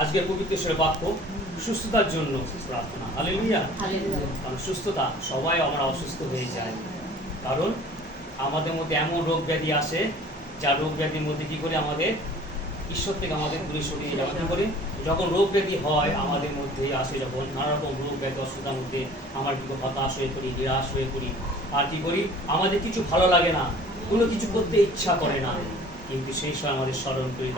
আজকের পবিত্র ঈশ্বরের বাক্য সুস্থতার জন্য প্রার্থনা। হালেলুয়া। কারণ সুস্থতা, সবাই আমরা অসুস্থ হয়ে যায়, কারণ আমাদের মধ্যে এমন রোগ ব্যাধি আসে, যা রোগ ব্যাধির মধ্যে কী করে আমাদের ঈশ্বর থেকে আমাদের দূরে সরিয়ে যাওয়া কী করে। যখন রোগ ব্যাধি হয় আমাদের মধ্যে আসে, যখন নানা রকম রোগ ব্যাধি অসুবিধার মধ্যে আমরা কিন্তু হতাশ হয়ে পড়ি, নিরাশ হয়ে পড়ি, আর কী করি, আমাদের কিছু ভালো লাগে না, কোনো কিছু করতে ইচ্ছা করে না, কিন্তু সেই সময় আমাদের স্মরণ করি।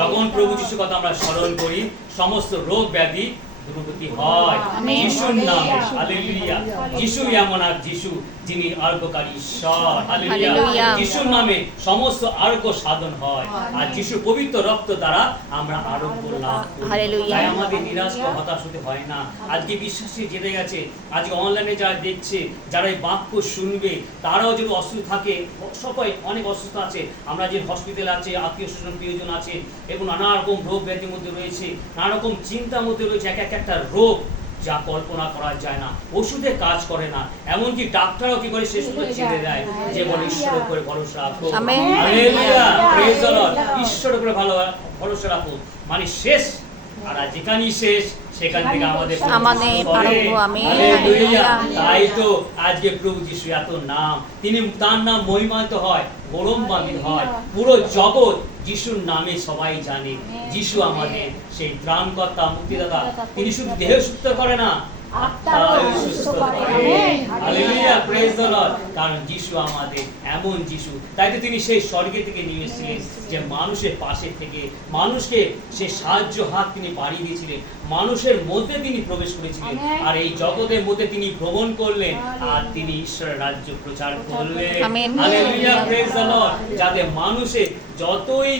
যখন প্রভু যিশুর কথা আমরা স্মরণ করি, সমস্ত রোগ ব্যাধি দূরগতি হয় যিশুর নামে। হালেলুয়া। যিশু এমন এক যিশু যিনি আরোগ্যকারী ঈশ্বর। হালেলুয়া। যিশুর নামে সমস্ত আরোগ্য সাধন হয়, আর যিশুর পবিত্র রক্ত দ্বারা আমরা আরোগ্য লাভ করি। তাই আমাদের নিরাশ বা হতাশ হতে হয় না। আজকে বিশ্বাসী জেনে গেছে, আজকে অনলাইনে যারা দেখছে, যারা এই বাক্য শুনবে, তারাও যদি অসুস্থ থাকে, সবাই অনেক অসুস্থ আছে, আমরা যে হসপিটালে আছে, আত্মীয় স্বজন প্রিয়জন আছে, এবং নানা রকম রোগ ব্যাধির মধ্যে রয়েছে, নানা রকম চিন্তার মধ্যে রয়েছে, এক একটা রোগ যা কল্পনা করা যায় না, ওষুধে কাজ করে না, এমনকি ডাক্তারও কি করে শেষ করে ছেড়ে দেয়, যে বলে ঈশ্বরের উপরে ভরসা রাখো। Hallelujah, praise the Lord. ঈশ্বরের উপরে ভালো ভরসা রাখো, মানে শেষ, আর যেখানেই শেষ সেখান থেকে আমাদের তাই তো আজকে প্রভু যিশু এত নাম, তিনি তার নাম মহিমান্বিত হয়, গৌরবান্বিত হয়, পুরো জগৎ যিশুর নামে সবাই জানে। যিশু আমাদের সেই ত্রাণকর্তা, মুক্তিদাতা। তিনি শুধু দেহ সুস্থ করে না, কারণ যিশু আমাদের এমন যিশু, তাই তো তিনি সেই স্বর্গে থেকে নিয়ে এসেছিলেন, যে মানুষের পাশে থেকে মানুষকে সে সাহায্য হাত তিনি বাড়িয়ে দিয়েছিলেন, মানুষের মধ্যে তিনি প্রবেশ করেছিলেন, আর এই জগতের মধ্যে তিনি ভ্রমণ করলেন, আর তিনি ঈশ্বরের রাজ্য প্রচার করলেন। Hallelujah, praise the Lord. যাতে মানুষের যতই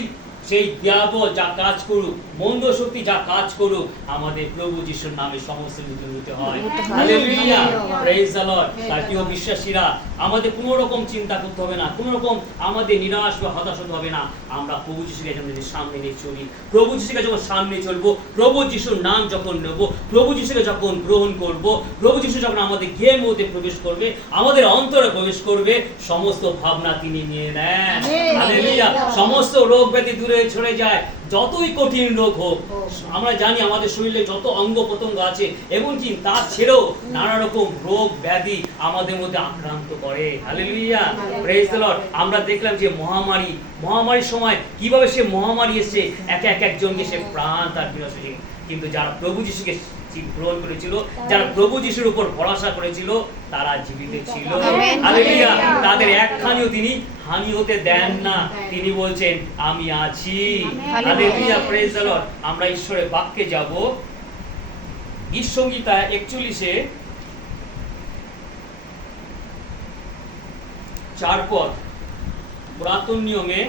সেই দিয়াবল যা কাজ করুক, মন্দ শক্তি যা কাজ করুক, আমাদের প্রভু যিশুর নামে সমস্ত নিতে হয়। Hallelujah, praise the Lord. তাই প্রিয় বিশ্বাসীরা, আমাদের কোনো রকম চিন্তা করতে হবে না, কোনো রকম আমাদের নিরাশ বা হতাশ হতে হবে না। আমরা প্রভু যিশুকে যখন সামনে নিয়ে চলি, প্রভু যিশুকে যখন সামনে চলবো, প্রভু যিশুর নাম যখন নেব, প্রভু যিশুকে যখন গ্রহণ করব, প্রভু যিশু যখন আমাদের জ্ঞের মধ্যে প্রবেশ করবে, আমাদের অন্তরে প্রবেশ করবে, সমস্ত ভাবনা তিনি নিয়ে নেন। হালেলুয়া। সমস্ত রোগ ব্যাধি দূরে ছড়ে যায়, যতই কঠিন রোগ হোক। আমরা জানি আমাদের শরীরে যত অঙ্গ প্রত্যঙ্গ আছে, এমনকি তার ছেড়েও নানা রকম রোগ ব্যাধি আমাদের মধ্যে আক্রান্ত করে। Hallelujah, praise the Lord. আমরা দেখলাম যে মহামারীর সময় কিভাবে সে মহামারী এসে একজনকে সে প্রাণ তার বিনাশে, কিন্তু যারা প্রভু যিশুকে গ্রহণ করেছিল, যারা প্রভু যিশুর উপর ভরসা করেছিল, তারা জীবিত ছিল। হালেলুয়া। তাদের একখানিও তিনি হানি হতে দেন না। তিনি বলছেন, আমি আছি। Hallelujah, praise the Lord. আমরা ঈশ্বরের বাক্যে যাব। গীত সংহিতা 41-এ 4 পদ, পুরাতন নিয়মে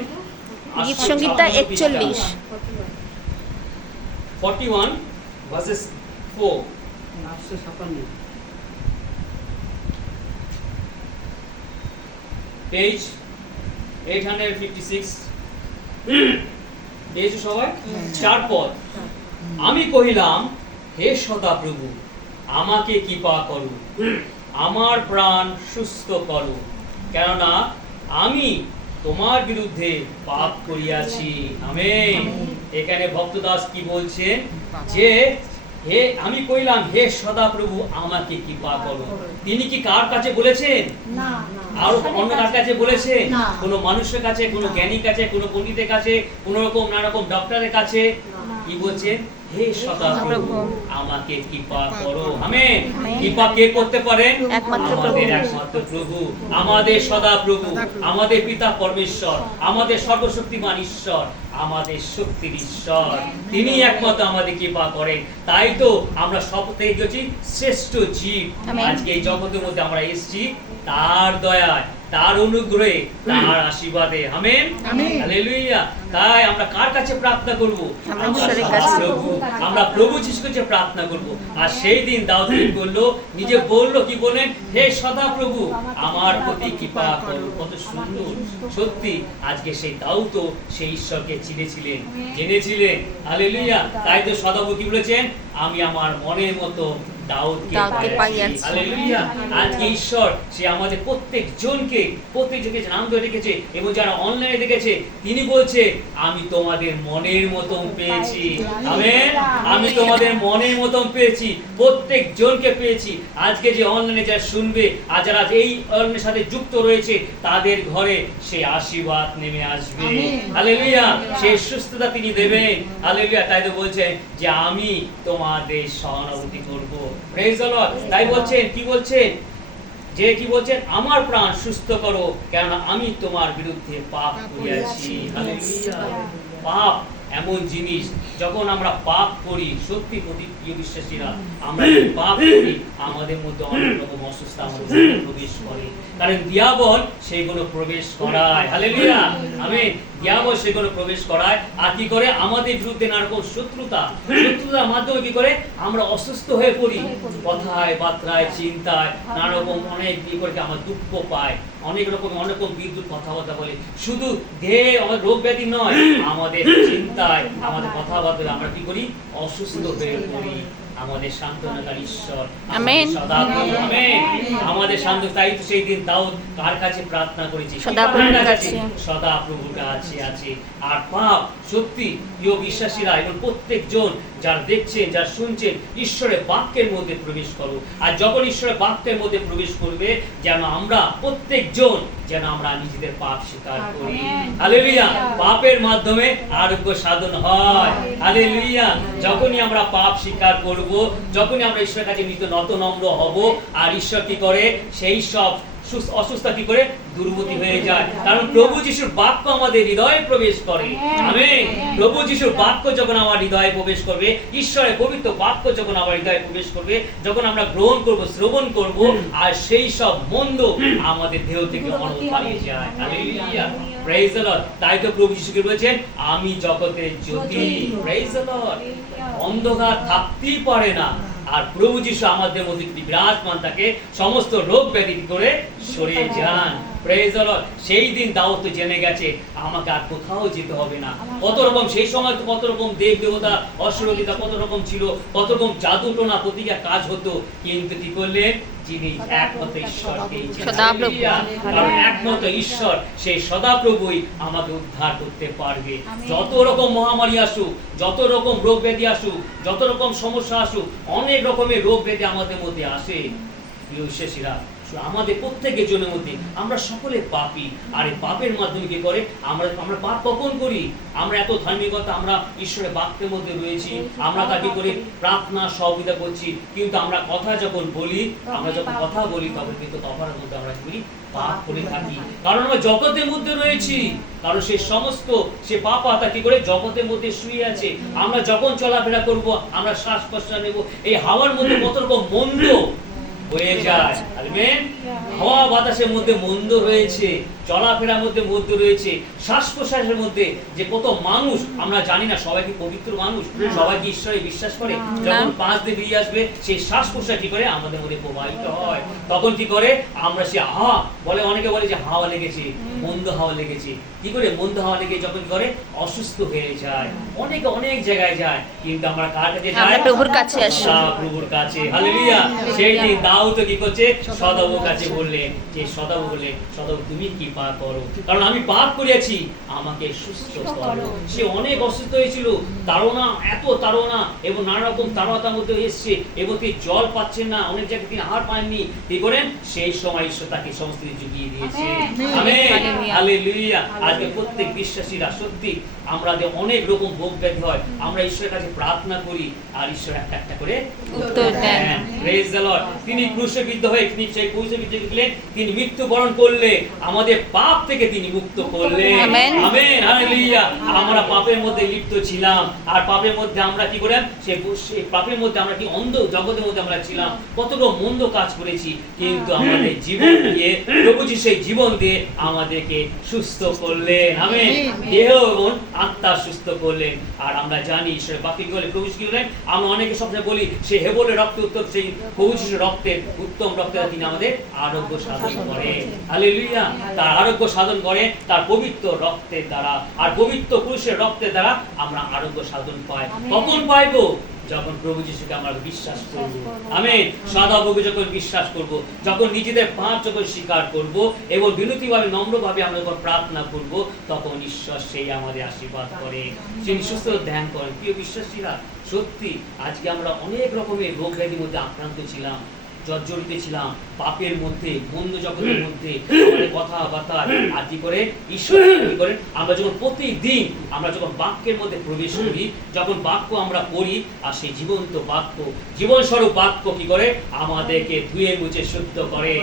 গীত সংহিতা 41 41 ভার্সেস 4, পেজ 856, পেয়েছো সবাই? 4 পদ। আমি কহিলাম, হে সদা প্রভু, আমাকে কৃপা করো, আমার প্রাণ সুস্থ করো, কেননা আমি তোমার বিরুদ্ধে পাপ করিয়াছি। আমেন। এখানে ভক্তদাস কি বলছেন, যে হে আমি কইলাম, হে সদা প্রভু, আমাকে কৃপা করো। তিনি কি কার কাছে বলেছেন? না। আর অন্য কার কাছে বলেছেন? কোনো মানুষের কাছে, কোনো জ্ঞানীর কাছে, কোনো পণ্ডিতের কাছে, কোনো রকম নানা রকম ডক্টরের কাছে? কি বলছেন? হে সদা প্রভু, আমাকে কৃপা করো। আমেন। কৃপা কে করতে পারেন? আমাদের একমাত্র প্রভু, আমাদের সদা প্রভু, আমাদের পিতা পরমেশ্বর, আমাদের সর্বশক্তিমান ঈশ্বর, আমাদের শক্তির ঈশ্বর, তিনি একমাত্র আমাদের কৃপা করেন। তাই তো আমরা সব থেকে গেছি শ্রেষ্ঠ জীব। আজকে এই জগতের মধ্যে আমরা এসেছি তার দয়ায়, তার অনুগ্রহে, তার আশীর্বাদে। আমেন। হালেলুয়া। তাই আমরা কার কাছে প্রার্থনা করব? আমরা প্রভু যিশুর কাছে প্রার্থনা করব। আর সেই দিন দাউদ বললো, নিজে বললো, কি বলেন? হে সদা প্রভু, আমার প্রতি কৃপা করো। কত সুন্দর। সত্যি আজকে সেই দাউদ সেই ঈশ্বরকে চিনেছিলেন, জেনেছিলেন। হালেলুয়া। তাই তো সদাপ্রভু কি বলেছেন? আমি আমার মনের মতো দাউদকে দাউদকে পাইয়াছি। হালেলুয়া। আজকে ঈশ্বর সে আমাদের প্রত্যেকজনকে নাম ধরে রেখেছে, এবং যারা অনলাইনে দেখেছে তিনি বলছে আমি তোমাদের মনের মতন পেয়েছি। আমেন। আমি তোমাদের মনের মতন পেয়েছি, প্রত্যেকজনকে পেয়েছি। আজকে যে অনলাইনে যারা শুনবে আর যারা এই অনলাইনের সাথে যুক্ত রয়েছে তাদের ঘরে সে আশীর্বাদ নেমে আসবে। হালেলুয়া। সেই সুস্থতা তিনি দেবেন। হালেলুয়া। তাই তো বলছেন যে আমি তোমাদের সহানুভূতি করব। Praise the Lord. তাই বলছেন কি বলছেন যে কি বলছেন, আমার প্রাণ সুস্থ করো, কেননা আমি তোমার বিরুদ্ধে পাপ করিয়াছি। হালেলুয়া। পাপ এমন জিনিস, যখন আমরা পাপ করি, সত্যি প্রিয় বিশ্বাসীরা, আমরা যদি পাপ করি আমাদের মধ্যে অনেক রকম অসুস্থতা আমাদের মধ্যে প্রবেশ করে, কারণ দিয়াবল সেগুলো প্রবেশ করায়। হালেলুয়া। আমেন। দিয়াবল সেগুলো প্রবেশ করায় আর কি করে আমাদের বিরুদ্ধে নানা রকম শত্রুতার মাধ্যমে কি করে আমরা অসুস্থ হয়ে পড়ি, কথায় বার্তায় চিন্তায় নানা রকম অনেক কি করে আমার দুঃখ পায়, অনেক রকম বিদ্যুৎ কথাবার্তা বলে। শুধু দেহে আমাদের রোগ ব্যাধি নয়, আমাদের চিন্তায় আমাদের কথাবার্তা আমরা কি করি, অসুস্থ হয়ে পড়ি। আমাদের সান্ত্বনাকারী ঈশ্বর, আমেন। সদাপ্রভু। আমেন। আমাদের শান্ত। তাই তো সেই দিন দাউদ কার কাছে প্রার্থনা করেছে? সদাপ্রভুর কাছে। সদাপ্রভুর কাছে আছে। আর পাপ সত্যি প্রিয় বিশ্বাসীরা এবং প্রত্যেকজন যারা দেখছেন, যারা শুনছেন, ঈশ্বরের বাক্যের মধ্যে প্রবেশ করো। আর যখন ঈশ্বরের বাক্যের মধ্যে প্রবেশ করবে, যেন আমরা প্রত্যেকজন যেন আমরা নিজেদের পাপ স্বীকার করি। হালেলুয়া। পাপের মাধ্যমে আরোগ্য সাধন হয়। হালেলুয়া। যখনই আমরা পাপ স্বীকার করব, যখনই আমরা ঈশ্বরের কাছে নত নম্র হব, আর ঈশ্বর কি করে সেই সব অসুস্থতা কি করে দুর্গতি হয়ে যায়, কারণ প্রভু যিশুর বাক্য আমাদের হৃদয়ে প্রবেশ করে। আমেন। প্রভু যিশুর বাক্য যখন আমার হৃদয়ে প্রবেশ করবে, ঈশ্বরের পবিত্র বাক্য যখন আমার হৃদয়ে প্রবেশ করবে, যখন আমরা গ্রহণ করব, শ্রবণ করব, আর সেই সব মন্দ আমাদের দেহ থেকে পালিয়ে যায়। হালেলুয়া। Praise the Lord. তাই তো প্রভু যিশু বলেছেন আমি জগতের জ্যোতি। Praise the Lord. অন্ধকার থাকতেই পারে না, আর প্রভু যিশু আমাদের মধ্যে বিরাজমান থাকে, সমস্ত রোগ ব্যাধি করে সরে যান। Praise the Lord. সেই দিন দাউদ তো জেনে গেছে আমাকে আর কোথাও যেতে হবে না। কত রকম সেই সময় তো কত রকম দেব দেবতা অসুরতা কত রকম ছিল, কত রকম জাদু টোনা প্রতিটা কাজ হতো, কিন্তু কি করলেন, যিনি একমাত্র ঈশ্বরকে, সদাপ্রভু। কারণ একমাত্র ঈশ্বর সেই সদাপ্রভুই আমাকে উদ্ধার করতে পারবে। যত রকম মহামারী আসুক, যত রকম রোগ ব্যাধি আসুক, যত রকম সমস্যা আসুক, অনেক রকমের রোগ ব্যাধি আমাদের মধ্যে আসে। প্রিয় বিশ্বাসীরা, আমাদের প্রত্যেকের জনের মধ্যে আমরা সকলে পাপী, আর এই পাপের মাধ্যমে কি করে আমরা পাপ কখন করি? আমরা এত ধার্মিকতা, আমরা ঈশ্বরের বাক্যের মধ্যে রয়েছি, আমরা তাকে করে প্রার্থনা সহযোগিতা করছি, কিন্তু আমরা কথা যখন বলি, তখন কিন্তু তফাতের মধ্যে আমরা কি করি, পাপ করে থাকি। কারণ আমরা জগতের মধ্যে রয়েছি, কারণ সে সমস্ত সে পাপ আত্মা কি করে জগতের মধ্যে শুয়ে আছে। আমরা যখন চলাফেরা করব, আমরা শ্বাস প্রশ্বাস নেব, এই হাওয়ার মধ্যে কত রকম মন্দ হয়ে যায়। আমেন। হাওয়া বাতাসের মধ্যে মন্দ রয়েছে, চলাফেরার মধ্যে মন্দ রয়েছে, শ্বাস প্রশ্বাসের মধ্যে যে কত মানুষ আমরা জানি না সবাই কি পবিত্র মানুষ, সবাই কি ঈশ্বরে বিশ্বাস করে? যখন পাঁচ দিয়ে বেরিয়ে আসবে, সেই শ্বাস প্রশ্বাস কি করে আমাদের মধ্যে প্রবাহিত হয়, তখন কি করে আমরা সে অনেকে বলে যে হাওয়া লেগেছে, মন্দ হাওয়া লেগেছে। কি করে মন্দ হাওয়া লেগে যখন কি করে অসুস্থ হয়ে যায়, অনেকে অনেক জায়গায় যায়, কিন্তু আমরা কার কাছে যাই? প্রভুর কাছে আসি। প্রভুর কাছে। হালেলুয়া। সেই দিন দাউদ কি করছে, সদাপ্রভুর কাছে বললেন যে সদাপ্রভু তুমি কি পাপ করো, কারণ আমি পাপ করিয়াছি, আমাকে সুস্থ করো। সে অনেক অসুস্থ হয়েছিল, তাড়না, এত তাড়না এবং নানা রকম তাড়নার মধ্যে এসছে, এবং তিনি জল পাচ্ছেন না, অনেক জায়গায় তিনি আহার পাননি। কি করেন? সেই সময় ঈশ্বর তাকে সমস্ত কিছু জুগিয়ে দিয়েছে। আমেন। হালেলুয়া। আজকে প্রত্যেক বিশ্বাসীরা সত্যি আমরা যে অনেক রকম রোগ ব্যাধি হয়, আমরা ঈশ্বরের কাছে প্রার্থনা করি, আর ঈশ্বর একটা একটা করে উত্তর দেন। Praise the Lord. তিনি ক্রুশে বিদ্ধ হয়ে সেই ক্রুশে বিদ্ধ হয়ে তিনি মৃত্যুবরণ করলে আমাদের পাপ থেকে তিনি মুক্ত করলেন। আমেন। আমেন। হালেলুয়া। আমরা পাপের মধ্যে লিপ্ত ছিলাম, আর পাপের মধ্যে আমরা কি করেন, সেই পাপের মধ্যে আমরা কি অন্ধ জগতের মধ্যে আমরা ছিলাম, কতটা মন্দ কাজ করেছি, কিন্তু আমাদের জীবন দিয়ে প্রভু যিশু সেই জীবন দিয়ে আমাদেরকে সুস্থ করলেন। আমেন। দেহ এবং আত্মা সুস্থ করলেন। আর আমরা জানি ঈশ্বরের বাক্যে কি বলে, প্রভু কি বলেন, আমরা অনেকে সবসময় বলি সে হেবলের রক্ত উত্তম, সেই প্রভু যিশুর রক্তের উত্তম রক্তে তিনি আমাদের আরোগ্য সাধন করে। হালেলুয়া। তার আরোগ্য সাধন করে তার পবিত্র রক্তের দ্বারা, আর পবিত্র ক্রুশের রক্তের দ্বারা আমরা আরোগ্য সাধন পাই। কখন পাইবো? যখন প্রভু যিশুকে আমরা বিশ্বাস করব। আমেন। সদাপ্রভু যখন বিশ্বাস করব, যখন নিজেদের পাপ যখন স্বীকার করব এবং বিনতিভাবে নম্রভাবে আমরা যখন প্রার্থনা করব, তখন ঈশ্বর সেই আমাদের আশীর্বাদ করে, সেই সুস্থ ধ্যান করেন। প্রিয় বিশ্বাসীরা, সত্যি আজকে আমরা অনেক রকমের রোগ ব্যাধির মধ্যে আক্রান্ত ছিলাম, জর্জরিত ছিলাম, পাপের মধ্যে, মন্দ জগতের মধ্যে, আমাদের কথাবার্তা আর কি করে ঈশ্বর কি করেন, আমরা যখন প্রতিদিন আমরা যখন বাক্যের মধ্যে প্রবেশ করি, যখন বাক্য আমরা পড়ি, আর সেই জীবন্ত বাক্য, জীবন স্বরূপ বাক্য কি করে আমাদেরকে ধুয়ে মুছে শুদ্ধ করে।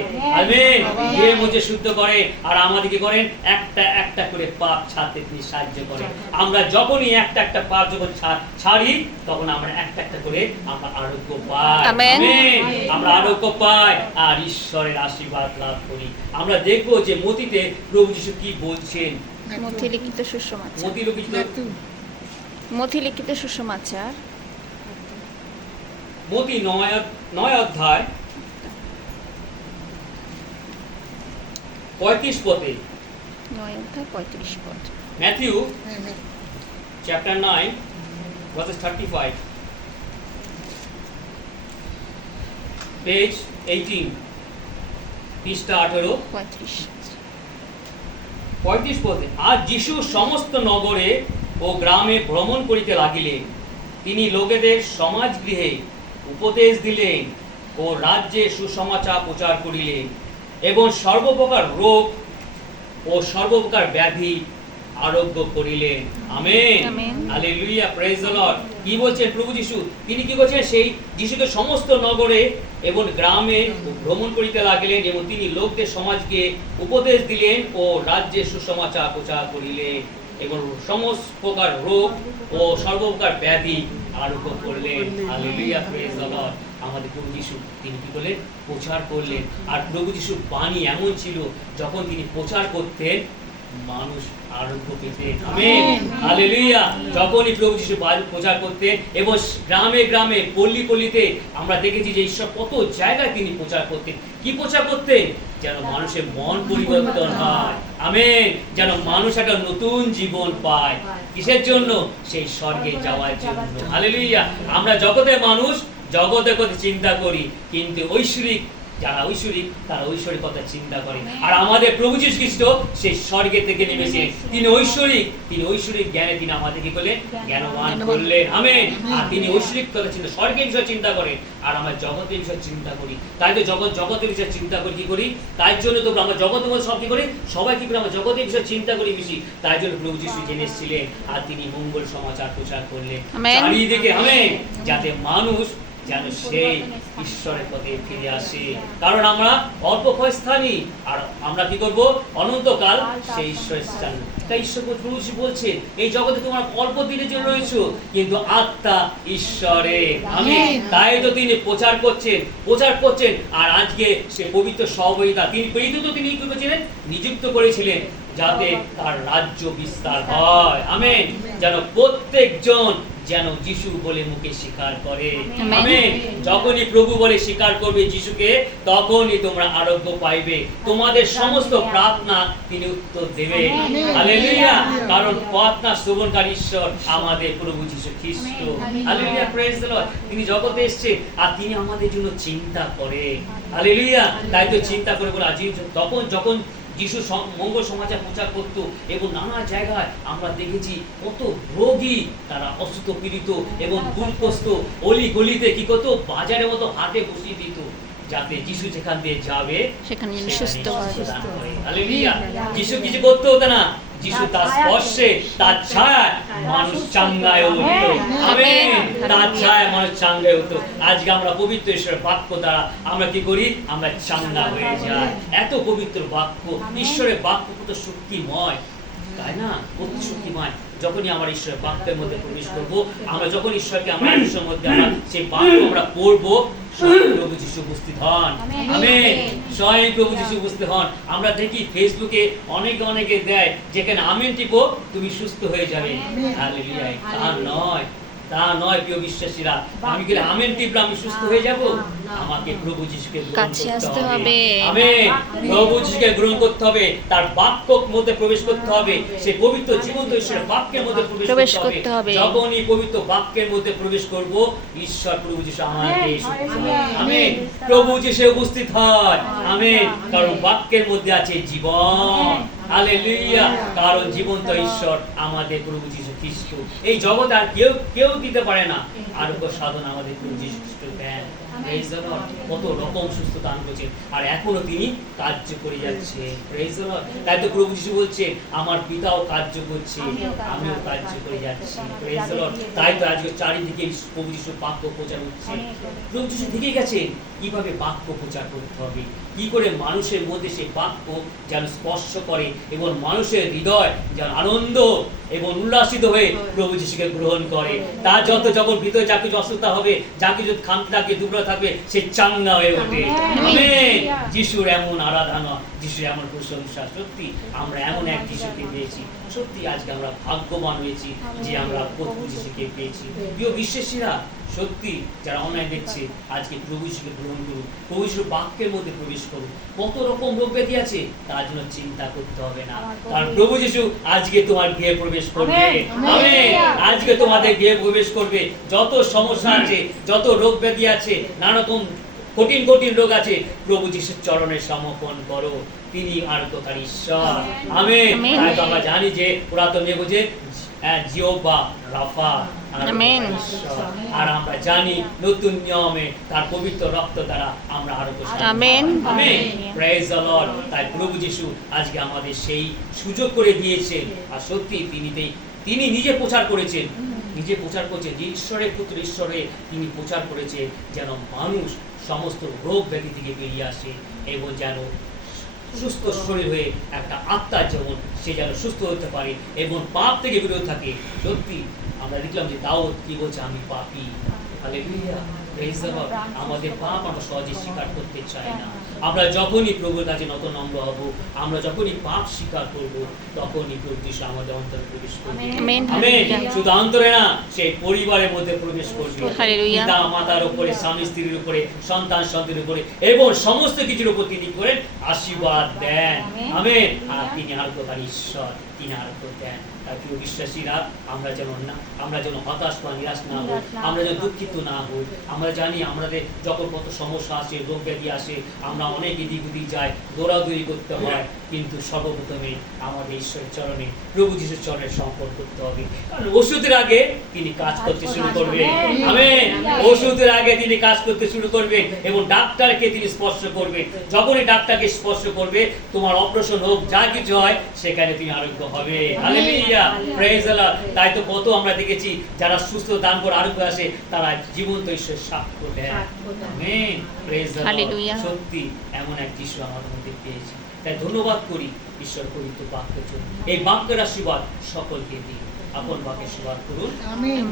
আমেন। ধুয়ে মুছে শুদ্ধ করে, আর আমাদের কি করেন, একটা একটা করে পাপ ছাড়তে তিনি সাহায্য করেন। আমরা যখনই একটা একটা পাপ যখন ছাড়ি, তখন আমরা একটা একটা করে আমরা আরোগ্য পাই। আমেন। আমরা আরোগ্য পাই আর ঈশ্বরের আশীর্বাদ লাভ করি। আমরা দেখবো যে মতিতে প্রভু যিশু কি বলছেন। মথি লিখিত সুসমাচার, মতি লিখিত সুসমাচার মতি 9 অধ্যায় 35 পদে, 9 অধ্যায় 35 পদ। ম্যাথিউ চ্যাপ্টার 9 verses 35, পেজ 18, পৃষ্ঠা 18, 35 পদে। আর যিশু সমস্ত নগরে ও গ্রামে ভ্রমণ করিতে লাগিলেন, তিনি লোকেদের সমাজগৃহে উপদেশ দিলেন ও রাজ্যে সুসমাচার প্রচার করিলেন, এবং সর্বপ্রকার রোগ ও সর্বপ্রকার ব্যাধি আরোগ্য করিলেন। Amen. Amen. Hallelujah, praise the Lord. কি বলছেন প্রভু যিশু? তিনি কি বলছেন? সেই যিশুকে সমস্ত নগরে এবং গ্রামে ভ্রমণ করিতে লাগিলেন, এবং তিনি লোকদের সমাজকে উপদেশ দিলেন ও রাজ্যে সুসমাচার প্রচার করিলেন, এবং সমস্ত প্রকার রোগ ও সর্বপ্রকার ব্যাধি আরোগ্য করলেন। Hallelujah, praise the Lord. আমাদের প্রভু যিশু তিনি কি করলেন? প্রচার করলেন। আর প্রভু যিশুর বাণী এমন ছিল, যখন তিনি প্রচার করতেন, মানুষ আরোগ্য পেতেন। আমেন। হালেলুয়া। যখনই প্রভু যিশু প্রচার করতেন, এবং গ্রামে গ্রামে পল্লী পল্লীতে আমরা দেখেছি যে ঈশ্বর কত জায়গায় তিনি প্রচার করতেন। কি প্রচার করতেন? যেন মানুষের মন পরিবর্তন হয়। আমেন। যেন মানুষ একটা নতুন জীবন পায়। কিসের জন্য? সেই স্বর্গে যাওয়ার জন্য। হালেলুয়া। আমরা জগতের মানুষ জগতের কথা চিন্তা করি, কিন্তু ঐশ্বরিক যারা ঐশ্বরিক তারা ঐশ্বরিক কথা চিন্তা করে। আর আমাদের প্রভু যীশু খ্রিস্ট সেই স্বর্গে থেকে নেমেছেন। তিনি ঐশ্বরিক জ্ঞানে তিনি আমাদের কি করলেন? জ্ঞানবান করলেন। আমেন। আর তিনি ঐশ্বরিক কথা চিন্তা, স্বর্গের বিষয় চিন্তা করেন, আর আমরা জগতের বিষয় চিন্তা করি। তাই তো জগতের বিষয় চিন্তা করি কি করি? তাই জন্য তো আমরা জগতের মধ্যে সব কি করি, সবাই কি করে আমরা জগতের বিষয় চিন্তা করি বেশি। তাই জন্য প্রভু যীশু জেনেছিলেন, আর তিনি মঙ্গল সমাচার প্রচার করলেন চারিদিকে। আমেন। যাতে মানুষ যেন সেই ঈশ্বরের পথে ফিরে আসে। কারণ আমরা অল্প ক্ষয়স্থানী, আর আমরা কি করব? অনন্তকাল সেই ঈশ্বরের স্থান। তাই ঈশ্বর প্রভু যিশু বলছেন, এই জগতে তোমরা অল্প দিনের জন্য রয়েছো, কিন্তু আত্মা ঈশ্বরের। আমেন। তাই তো তিনি প্রচার করছেন। আর আজকে সে পবিত্র সহযোগিতা তিনি কি করেছিলেন? নিযুক্ত করেছিলেন, যাতে তার রাজ্য বিস্তার হয়। আমেন। যেন প্রত্যেকজন যেন যিশু বলে মুখে স্বীকার করে। আমেন। যখনই প্রভু বলে স্বীকার করবে যিশুকে, তখনই তোমরা আরোগ্য পাইবে। তোমাদের সমস্ত প্রার্থনা তিনি উত্তর দেবে। হালেলুয়া। কারণ প্রার্থনা শ্রবণকারী ঈশ্বর আমাদের প্রভু যিশু খ্রিস্ট। Hallelujah, praise the Lord. তিনি জগতে এসেছে, আর তিনি আমাদের জন্য চিন্তা করে। হালেলুয়া। তাই তো চিন্তা করে বলে আজ যখন যিশু মঙ্গল সমাচার প্রচার করত, এবং নানা জায়গায় আমরা দেখেছি কত রোগী তারা অসুস্থ পীড়িত এবং দুর্গস্ত অলি গলিতে কি করত? বাজারের মতো হাতে বসিয়ে দিত, যাতে যিশু যেখান দিয়ে যাবে সেখানে সুস্থ হয়। হালেলুয়া। যিশু কিছু করতে হতো না, যিশু তার স্পর্শে, তার ছায়ায় মানুষ চাঙ্গায় হতো। আমেন। তার ছায়ায় মানুষ চাঙ্গায় হতো। আজকে আমরা পবিত্র ঈশ্বরের বাক্য দ্বারা আমরা কি করি? আমরা চাঙ্গা হয়ে যাই। এত পবিত্র বাক্য, ঈশ্বরের বাক্য কত শক্তিময়, তাই না? অতি শক্তিময়। যখনই আমরা ঈশ্বরের বাক্যের মধ্যে প্রবেশ করব, আমরা যখন ঈশ্বরকে আমরা ঈশ্বরের মধ্যে আমরা সেই বাক্য আমরা পড়বো, প্রভু যিশু উপস্থিত হন। আমেন। স্বয়ং প্রভু যিশু উপস্থিত হন। আমরা দেখি ফেসবুকে অনেকে দেয়, যেখানে আমেন টিপো তুমি সুস্থ হয়ে যাবে। হালেলুয়া। তা নয়, তা নয় প্রিয় বিশ্বাসীরা, আমি কি আমেন টিপলে আমি সুস্থ হয়ে যাব? আমাকে প্রভু যিশুকে গ্রহণ কাছে করতে আসতে হবে। হবে। আমেন। প্রভু যিশুকে গ্রহণ করতে হবে, তার বাক্যের মধ্যে প্রবেশ করতে হবে, সেই পবিত্র জীবন্ত ঈশ্বরের বাক্যের মধ্যে প্রবেশ করতে হবে। যখনই পবিত্র বাক্যের মধ্যে প্রবেশ করব, ঈশ্বর প্রভু যিশু আমাকে আমেন, প্রভু যিশু উপস্থিত হয়। আমেন। কারণ বাক্যের মধ্যে আছে জীবন। হালেলুয়া। কারণ জীবন্ত ঈশ্বর আমাদের প্রভু যিশু খ্রিস্ট। এই জগৎ আর কেউ দিতে পারে না। আরোগ্য সাধন আমাদের প্রভু যিশু খ্রিস্ট দেন। Praise the Lord. কত রকম সুস্থ দান করেছেন, আর এখনো তিনি কার্য করে যাচ্ছে। Praise the Lord. তাই তো প্রভু যিশু বলছে, আমার পিতাও কার্য করছে, আমিও কার্য করে যাচ্ছি। Praise the Lord. তাই তো আজকে চারিদিকে প্রভু যিশুর বাক্য প্রচার হচ্ছে। প্রভু যিশু দেখে গেছেন কিভাবে বাক্য প্রচার করতে হবে, কি করে মানুষের মধ্যে সেই বাক্য যেন স্পর্শ করে এবং মানুষের হৃদয় যেন আনন্দ এবং উল্লাসিত হয়ে প্রভু যিশুকে গ্রহণ করে। তার যখন ভিতরে যা কিছু অসুস্থতা হবে, যা কিছু খামতি থাকবে, দুর্বল থাকবে, সে চাঙ্গা হয়ে ওঠে। আমেন। যিশুর এমন আরাধনা, যিশুর এমন প্রশংসা। সত্যি আমরা এমন এক যিশুকে পেয়েছি। সত্যি আজকে আমরা ভাগ্যবান হয়েছি যে আমরা প্রভু যিশুকে পেয়েছি। প্রিয় বিশ্বাসীরা, সত্যি যারা অনলাইন দেখছে, আজকে প্রভু যিশুকে গ্রহণ করুন, প্রভু যিশুর বাক্যের মধ্যে প্রবেশ করুন। কত রকম রোগ ব্যাধি আছে, তার জন্য চিন্তা করতে হবে না, কারণ প্রভু যিশু আজকে তোমার গৃহে প্রবেশ করবে। আমেন। আজকে তোমাদের গৃহে প্রবেশ করবে। যত সমস্যা আছে, যত রোগ ব্যাধি আছে, নানা রকম কঠিন কঠিন রোগ আছে, প্রভু যিশুর চরণে সমর্পণ করো। তিনি আরোগ্যকারী ঈশ্বর। আমেন। তাই তো আমরা জানি যে পুরাতন নিয়মে যে জিহোবা রাফা, আমেন। আর আমরা জানি নতুন নিয়মে তার পবিত্র রক্ত দ্বারা আমরা আরোগ্য। Amen. Amen. Praise the Lord. তাই প্রভু যিশু আজকে আমাদের সেই সুযোগ করে দিয়েছেন। আর সত্যি তিনি নিজে প্রচার করেছেন, যে ঈশ্বরের পুত্র ঈশ্বরে তিনি প্রচার করেছে, যেন মানুষ সমস্ত রোগ ব্যাধি থেকে বেরিয়ে আসে এবং যেন সুস্থ শরীর হয়ে একটা আত্মার যেমন সে যেন সুস্থ হতে পারে এবং পাপ থেকে বিরত থাকে। সত্যি আমরা দেখলাম যে দাউদ কি বলছে, আমি পাপী। হালেলুয়া। Praise the Lord. আমাদের পাপ আমরা সহজে স্বীকার করতে চাই না। আমরা যখনই প্রভুর কাছে নত নম্র হব, আমরা যখনই পাপ স্বীকার করব, তখনই প্রভু যিশু আমাদের অন্তরে প্রবেশ করবে। আমেন। আমেন। শুধু অন্তরে না, সেই পরিবারের মধ্যে প্রবেশ করবে। হালেলুয়া। পিতা মাতার উপরে, স্বামী স্ত্রীর উপরে, সন্তান সন্তানের উপরে এবং সমস্ত কিছুর উপর তিনি করেন আশীর্বাদ দেন। আমেন। আর তিনি আরোগ্যকারী ঈশ্বর, তিনি আরোগ্য দেন। তাই প্রিয় বিশ্বাসীরা, আমরা যেন হতাশ বা নিরাশ না হই, আমরা যেন দুঃখিত না হই। আমরা জানি আমাদের যখন কত সমস্যা আসে, রোগ ব্যাধি আসে, আমরা অনেক এদিক ওদিক যাই, দৌড়াদৌড়ি করতে হয়, কিন্তু সর্বপ্রথমে আমাদের ঈশ্বরের চরণে, প্রভু যিশুর চরণে সমর্পণ করতে হবে। কারণ ওষুধের আগে তিনি কাজ করতে শুরু করবেন। আমেন। ওষুধের আগে তিনি কাজ করতে শুরু করবেন এবং ডাক্তারকে তিনি স্পর্শ করবেন। যখনই ডাক্তারকে স্পর্শ করবে, তোমার অপারেশন হোক, যা কিছু হয়, সেখানে তুমি আরোগ্য হবে। হালেলুয়া। Praise the Lord. তাই তো কত আমরা দেখেছি যারা সুস্থ দান করে আরোগ্য আসে, তারা জীবন্ত ঈশ্বরের সাক্ষ্য দেয়। Amen. Praise the Lord. Hallelujah. সত্যি এমন এক যিশু আমাদের মধ্যে পেয়েছি। তাই ধন্যবাদ করি ঈশ্বর পবিত্র বাক্যের জন্য। এই বাক্যের আশীর্বাদ সকলকে দিন। আপন বাক্যের আশীর্বাদ করুন। আমেন।